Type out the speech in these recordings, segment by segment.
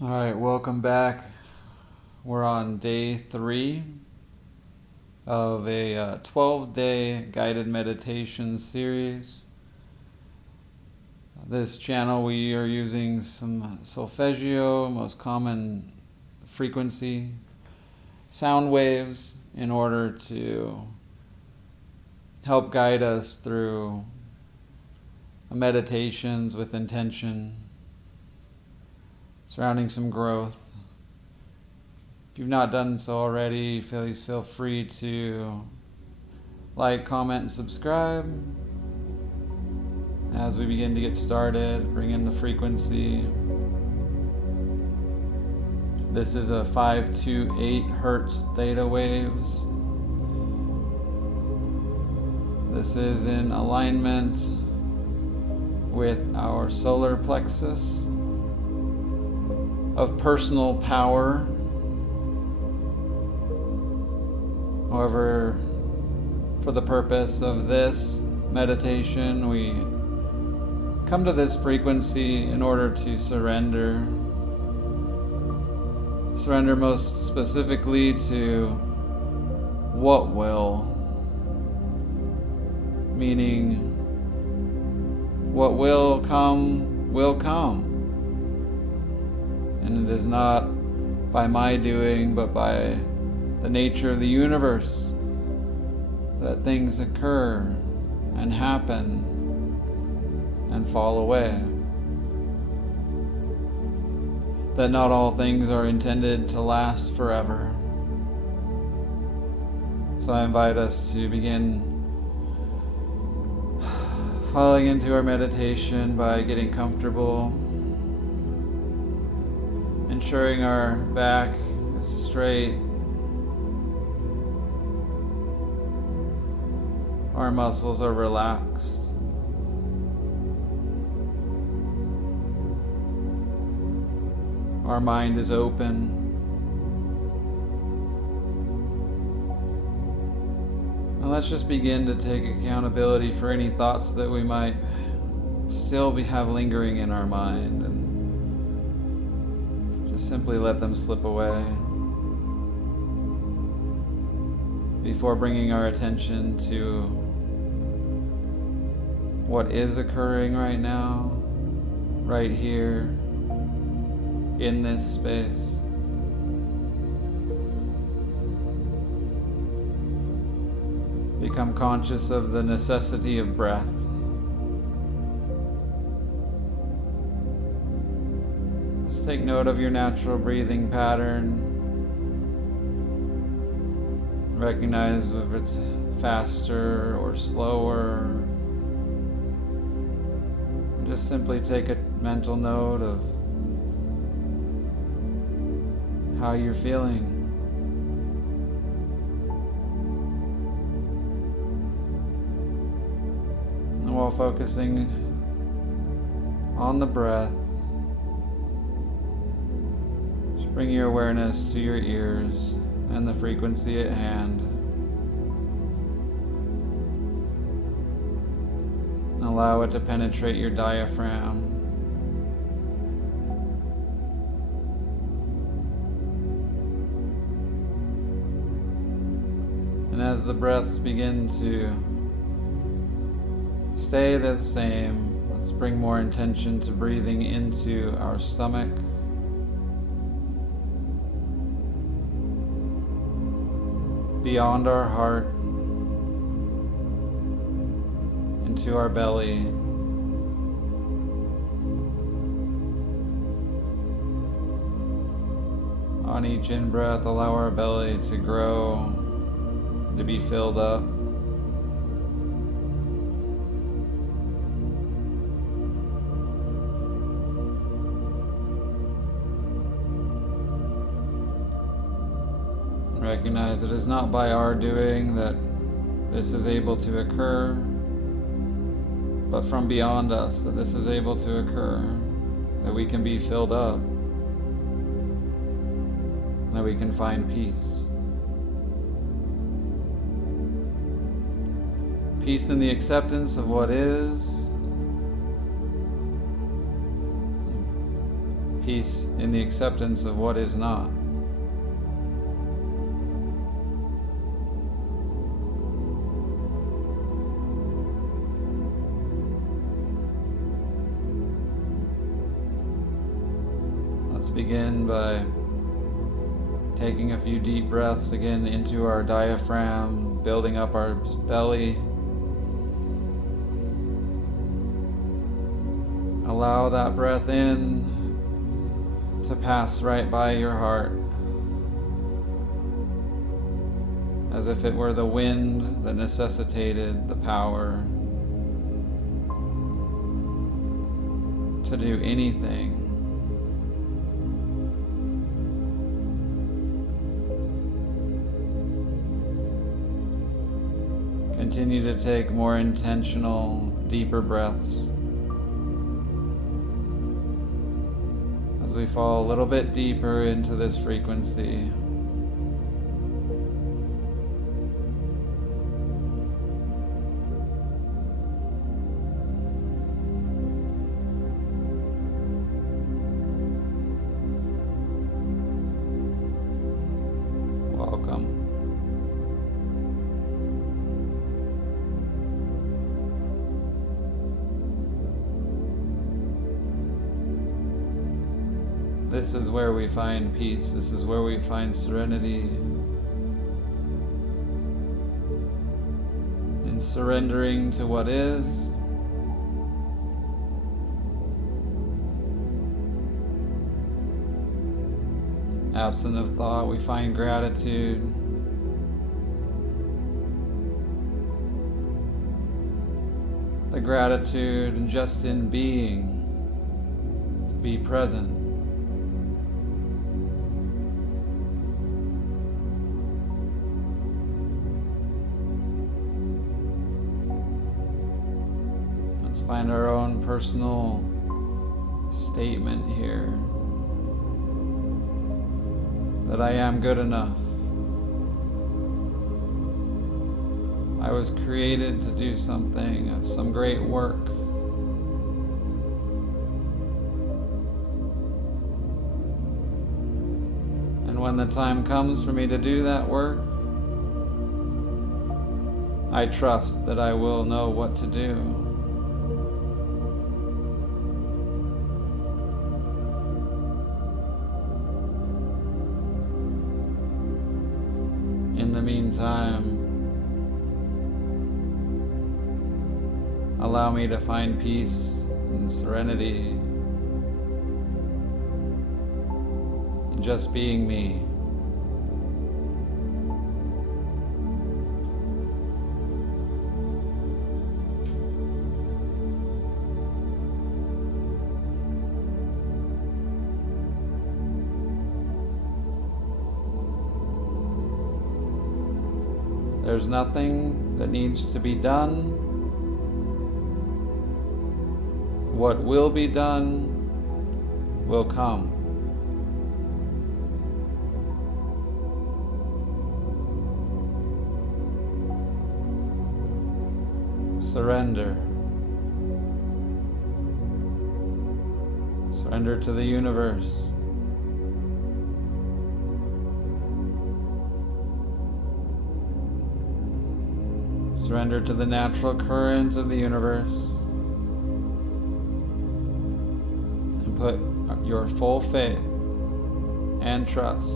All right, welcome back. We're on day 3 of a 12-day guided meditation series. This channel we are using some solfeggio, most common frequency, sound waves in order to help guide us through meditations with intention surrounding some growth. If you've not done so already, please feel free to like, comment, and subscribe. As we begin to get started, bring in the frequency. This is a 5 to 8 hertz theta waves. This is in alignment with our solar plexus of personal power. However, for the purpose of this meditation, we come to this frequency in order to surrender. Surrender most specifically to what will, meaning what will come will come. And it is not by my doing, but by the nature of the universe that things occur and happen and fall away. That not all things are intended to last forever. So I invite us to begin falling into our meditation by getting comfortable, ensuring our back is straight, our muscles are relaxed. Our mind is open. And let's just begin to take accountability for any thoughts that we might still have lingering in our mind, and just simply let them slip away before bringing our attention to what is occurring right now, right here, in this space. Become conscious of the necessity of breath. Just take note of your natural breathing pattern. Recognize if it's faster or slower. Just simply take a mental note of how you're feeling. And while focusing on the breath, just bring your awareness to your ears and the frequency at hand. And allow it to penetrate your diaphragm. And as the breaths begin to stay the same, let's bring more intention to breathing into our stomach. Beyond our heart, into our belly. On each in-breath, allow our belly to grow, to be filled up. Recognize it is not by our doing that this is able to occur, but from beyond us that this is able to occur, that we can be filled up, that we can find peace. Peace in the acceptance of what is, peace in the acceptance of what is not. Let's begin by taking a few deep breaths again into our diaphragm, building up our belly. Allow that breath in to pass right by your heart, as if it were the wind that necessitated the power to do anything. Continue to take more intentional, deeper breaths as we fall a little bit deeper into this frequency. Welcome. This is where we find peace. This is where we find serenity. In surrendering to what is. Absent of thought, we find gratitude. The gratitude just in being, to be present. Let's find our own personal statement here. That I am good enough. I was created to do something, some great work. And when the time comes for me to do that work, I trust that I will know what to do. In the meantime, allow me to find peace and serenity in just being me. There's nothing that needs to be done. What will be done will come. Surrender. Surrender to the universe. Surrender to the natural current of the universe and put your full faith and trust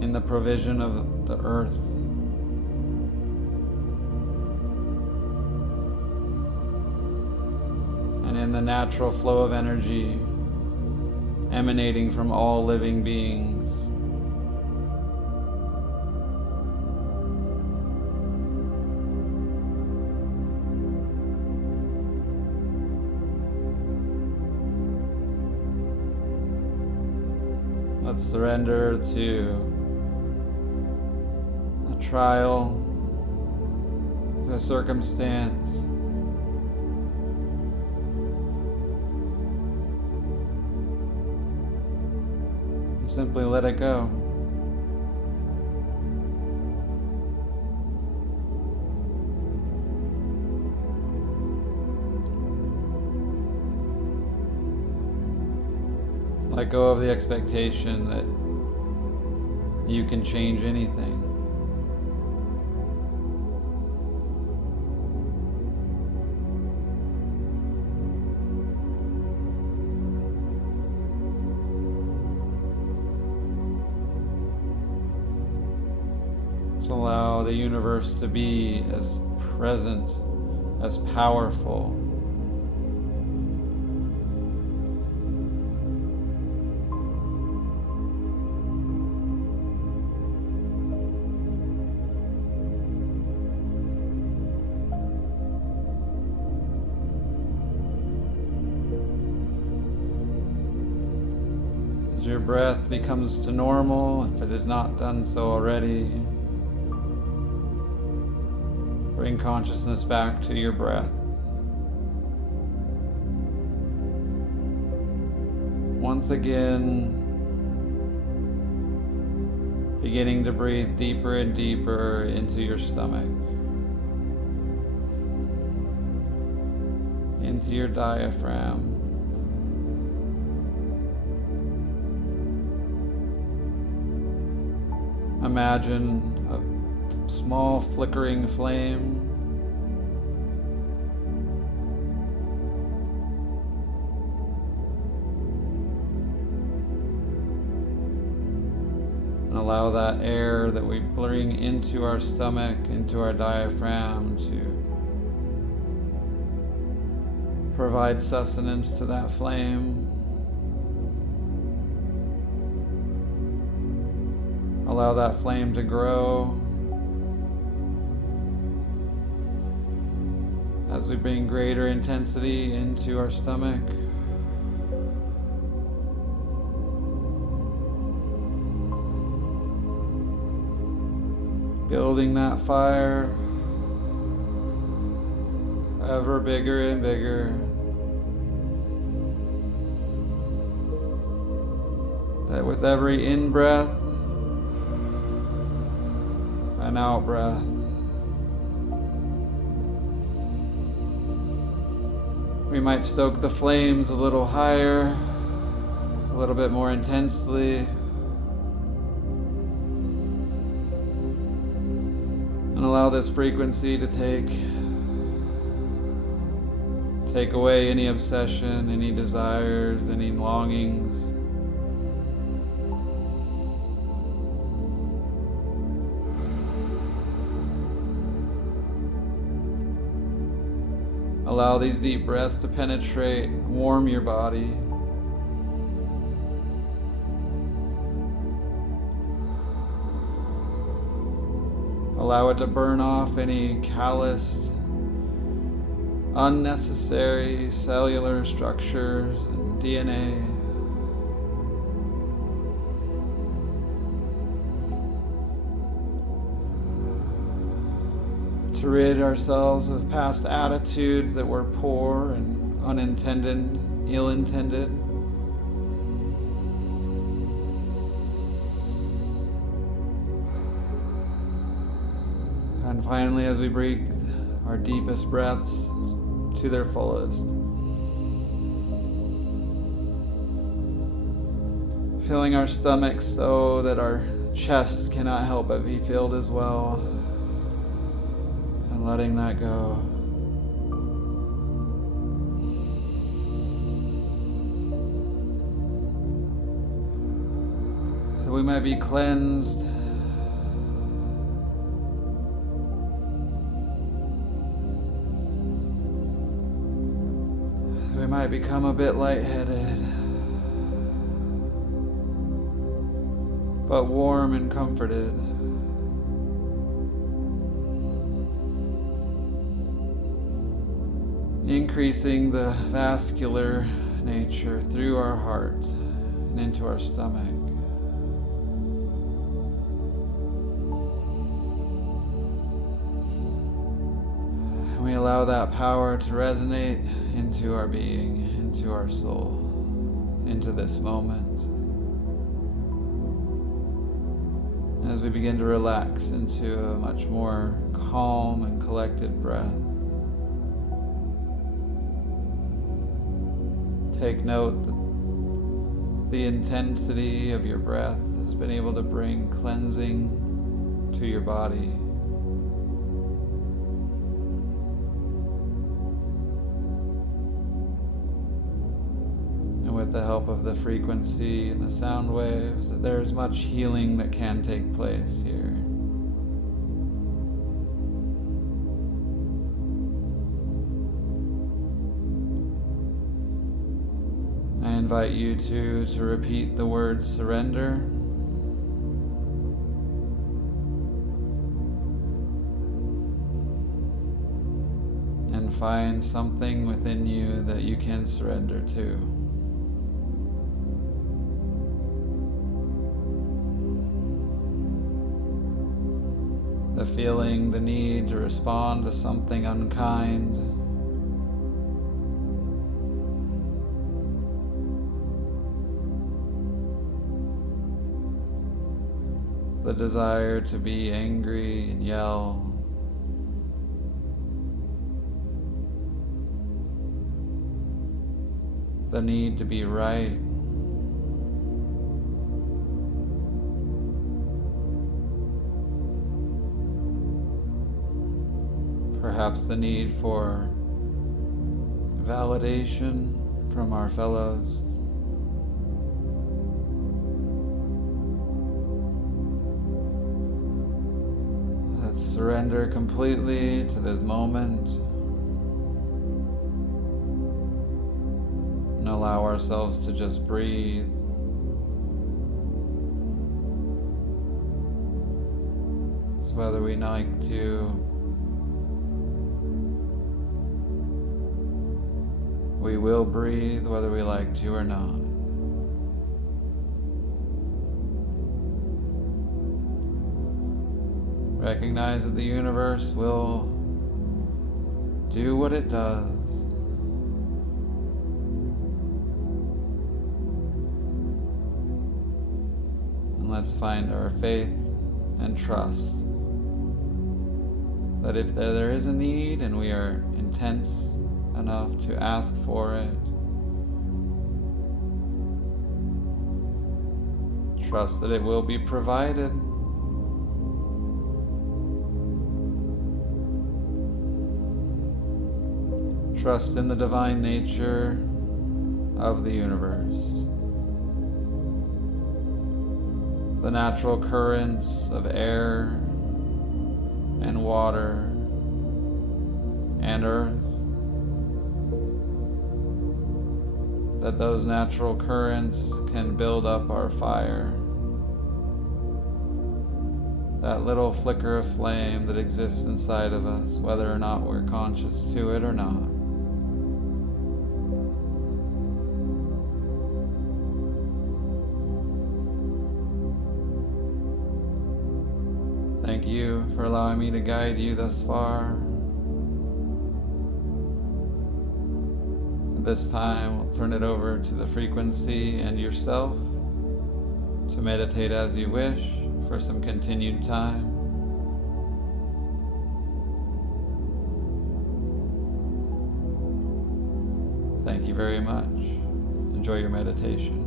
in the provision of the earth. And in the natural flow of energy emanating from all living beings. Let's surrender to a trial, to a circumstance. Simply let it go. Let go of the expectation that you can change anything. Just allow the universe to be as present, as powerful. As your breath becomes to normal, if it has not done so already, bring consciousness back to your breath. Once again, beginning to breathe deeper and deeper into your stomach, into your diaphragm. Imagine a small flickering flame. And allow that air that we bring into our stomach, into our diaphragm, to provide sustenance to that flame. Allow that flame to grow as we bring greater intensity into our stomach. Building that fire ever bigger and bigger. That with every in-breath and out-breath, we might stoke the flames a little higher, a little bit more intensely, and allow this frequency to take away any obsession, any desires, any longings. Allow these deep breaths to penetrate, warm your body. Allow it to burn off any calloused, unnecessary cellular structures and DNA. To rid ourselves of past attitudes that were poor and unintended, ill-intended. And finally, as we breathe our deepest breaths to their fullest, filling our stomachs so that our chest cannot help but be filled as well. Letting that go. That we might be cleansed. That we might become a bit lightheaded, but warm and comforted. Increasing the vascular nature through our heart and into our stomach. And we allow that power to resonate into our being, into our soul, into this moment. As we begin to relax into a much more calm and collected breath. Take note that the intensity of your breath has been able to bring cleansing to your body. And with the help of the frequency and the sound waves, there's much healing that can take place here. I invite you to repeat the word surrender. And find something within you that you can surrender to. The feeling, the need to respond to something unkind. The desire to be angry and yell. The need to be right. Perhaps the need for validation from our fellows. Let's surrender completely to this moment and allow ourselves to just breathe. So whether we like to, we will breathe whether we like to or not. Recognize that the universe will do what it does. And let's find our faith and trust that if there is a need and we are intense enough to ask for it, trust that it will be provided. Trust in the divine nature of the universe. The natural currents of air and water and earth. That those natural currents can build up our fire. That little flicker of flame that exists inside of us, whether or not we're conscious to it or not. Thank you for allowing me to guide you thus far. At this time, we'll turn it over to the frequency and yourself to meditate as you wish for some continued time. Thank you very much. Enjoy your meditation.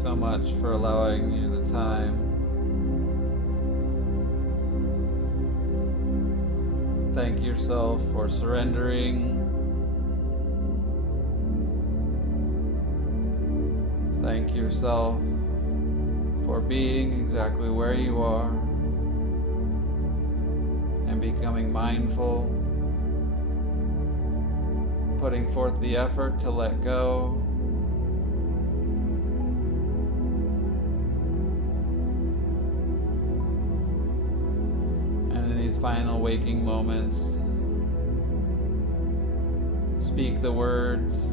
so much for allowing you the time. Thank yourself for surrendering. Thank yourself for being exactly where you are and becoming mindful, putting forth the effort to let go. And in these final waking moments, speak the words,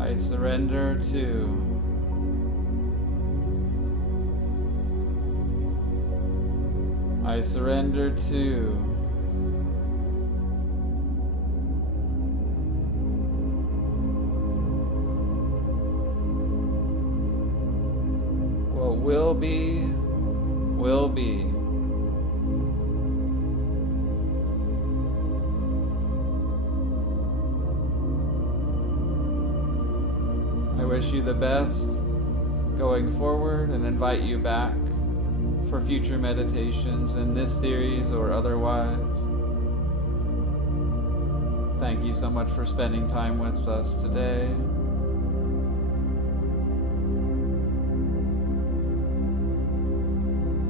I surrender to. I surrender to. What will be, will be. I wish you the best going forward and invite you back for future meditations in this series or otherwise. Thank you so much for spending time with us today.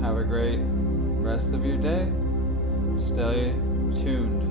Have a great rest of your day. Stay tuned.